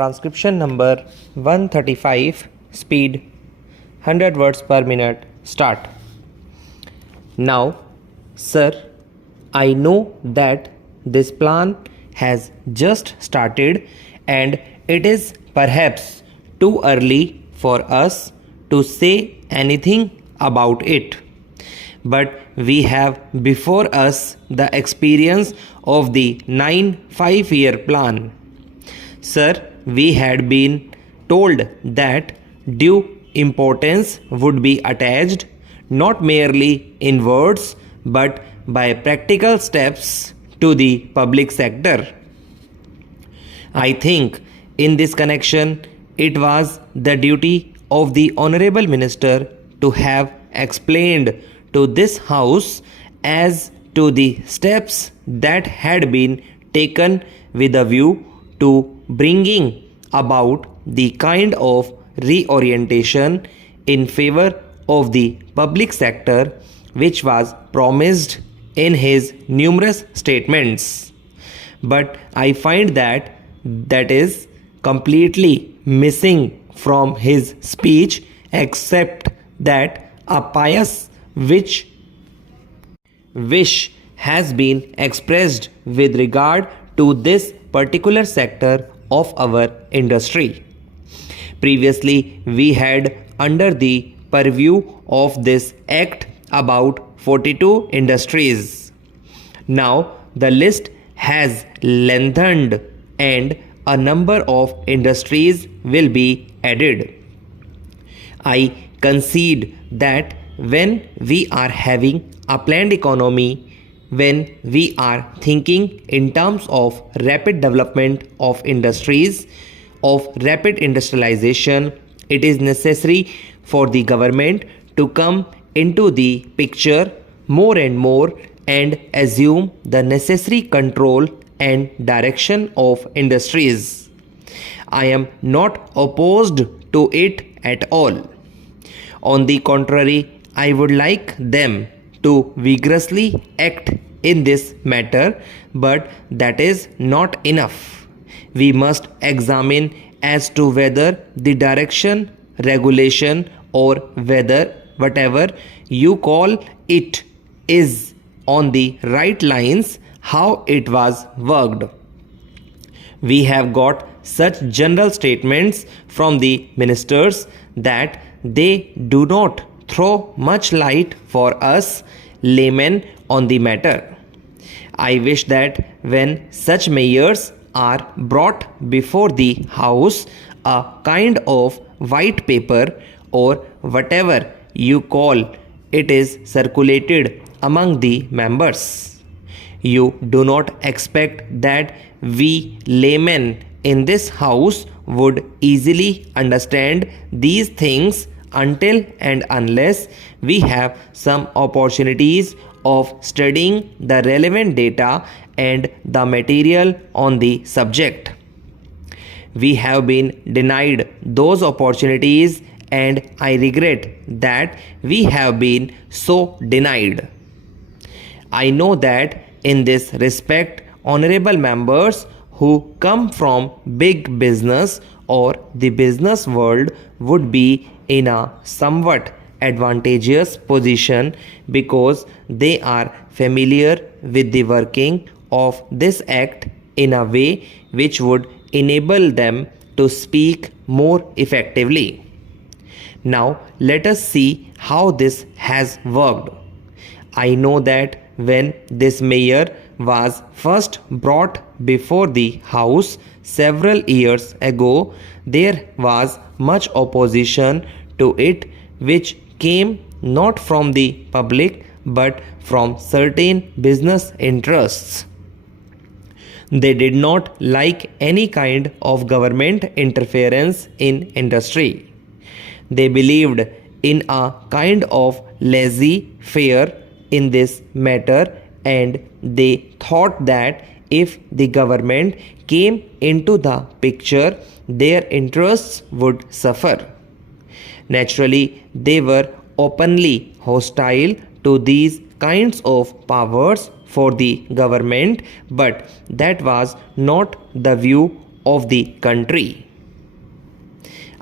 Transcription number 135, speed 100 words per minute, start. Now, sir, I know that this plan has just started and it is perhaps too early for us to say anything about it. But we have before us the experience of the 9 5-year plan. Sir, we had been told that due importance would be attached not merely in words but by practical steps to the public sector. I think in this connection it was the duty of the Honorable Minister to have explained to this House as to the steps that had been taken with a view to bringing about the kind of reorientation in favor of the public sector which was promised in his numerous statements. But I find that is completely missing from his speech, except that a pious wish has been expressed with regard to this particular sector of our industry. Previously, we had under the purview of this act about 42 industries. Now, the list has lengthened and a number of industries will be added. I concede that when we are having a planned economy, when we are thinking in terms of rapid development of industries, of rapid industrialization, it is necessary for the government to come into the picture more and more and assume the necessary control and direction of industries. I am not opposed to it at all. On the contrary, I would like them to vigorously act in this matter, but that is not enough. We must examine as to whether the direction, regulation, or whether whatever you call it is on the right lines, how it was worked. We have got such general statements from the ministers that they do not throw much light for us laymen on the matter. I wish that when such mayors are brought before the House, a kind of white paper or whatever you call it is circulated among the members. You do not expect that we laymen in this House would easily understand these things until and unless we have some opportunities of studying the relevant data and the material on the subject. We have been denied those opportunities and I regret that we have been so denied. I know that in this respect, honorable members who come from big business or the business world would be in a somewhat advantageous position because they are familiar with the working of this act in a way which would enable them to speak more effectively. Now let us see how this has worked. I know that when this mayor was first brought before the House several years ago, there was much opposition to it which came not from the public but from certain business interests. They did not like any kind of government interference in industry. They believed in a kind of laissez-faire in this matter and they thought that if the government came into the picture, their interests would suffer. Naturally, they were openly hostile to these kinds of powers for the government, but that was not the view of the country.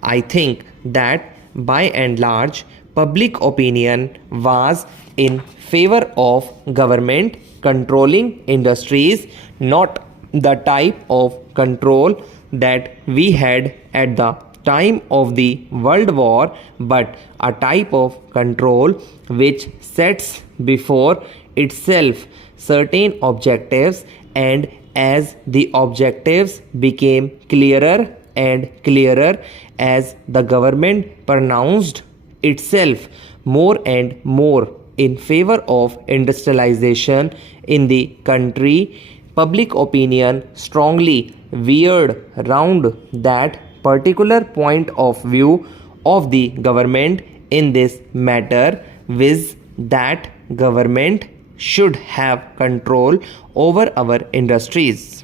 I think that by and large, public opinion was in favor of government controlling industries, not the type of control that we had at the time of the World War, but a type of control which sets before itself certain objectives, and as the objectives became clearer and clearer, as the government pronounced itself more and more in favor of industrialization in the country, public opinion strongly veered round that particular point of view of the government in this matter, viz. That government should have control over our industries.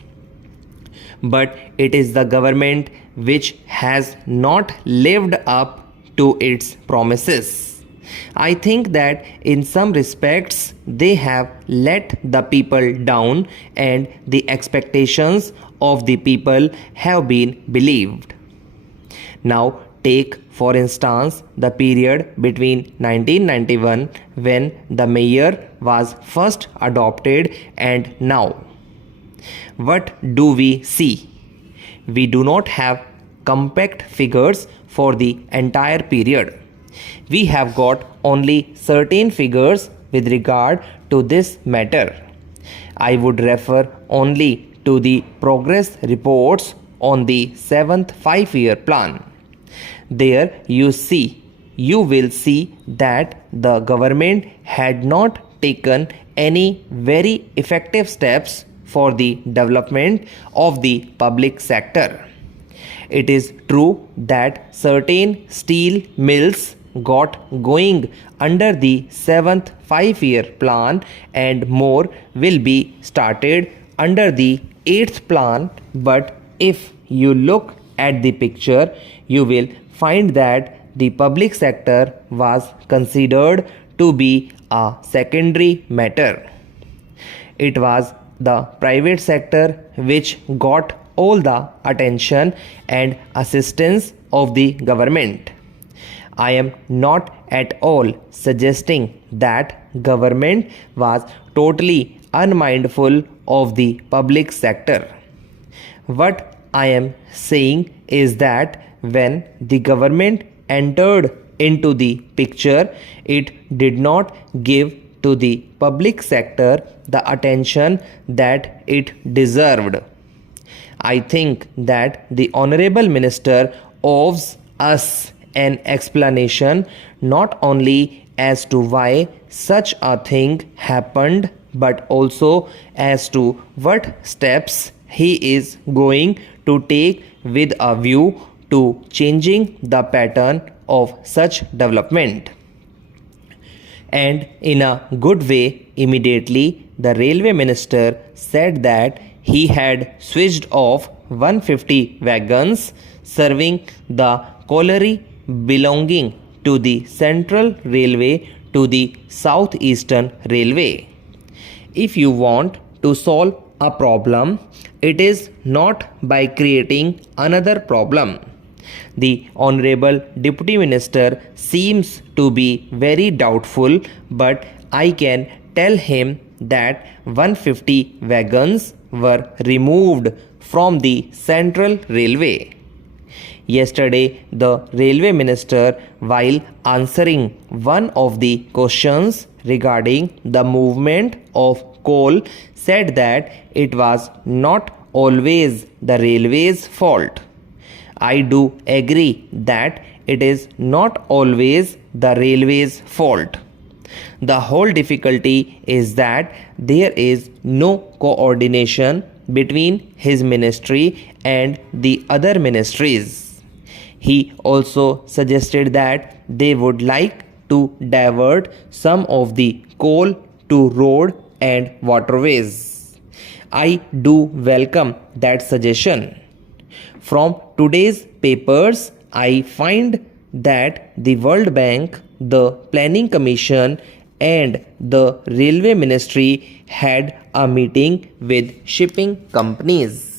But it is the government which has not lived up to its promises. I think that in some respects they have let the people down and the expectations of the people have been believed. Now take for instance the period between 1991 when the mayor was first adopted and now. What do we see? We do not have compact figures for the entire period. We have got only certain figures with regard to this matter. I would refer only to the progress reports on the 7th 5-year plan. There you will see that the government had not taken any very effective steps for the development of the public sector. It is true that certain steel mills got going under the 7th 5-year plan and more will be started under the 8th plan, but if you look at the picture, you will find that the public sector was considered to be a secondary matter. It was the private sector which got all the attention and assistance of the government. I am not at all suggesting that government was totally unmindful of the public sector. What I am saying is that when the government entered into the picture, it did not give to the public sector the attention that it deserved. I think that the Honorable Minister owes us an explanation not only as to why such a thing happened, but also as to what steps he is going to take with a view to changing the pattern of such development. And in a good way, immediately the railway minister said that he had switched off 150 wagons serving the colliery belonging to the Central Railway to the Southeastern Railway. If you want to solve a problem, it is not by creating another problem. The Honorable Deputy Minister seems to be very doubtful, but I can tell him that 150 wagons were removed from the Central Railway. Yesterday, the Railway Minister, while answering one of the questions regarding the movement of coal, said that it was not always the railway's fault. I do agree that it is not always the railway's fault. The whole difficulty is that there is no coordination between his ministry and the other ministries. He also suggested that they would like to divert some of the coal to road and waterways. I do welcome that suggestion. From today's papers, I find that the World Bank, the Planning Commission, and the Railway Ministry had a meeting with shipping companies.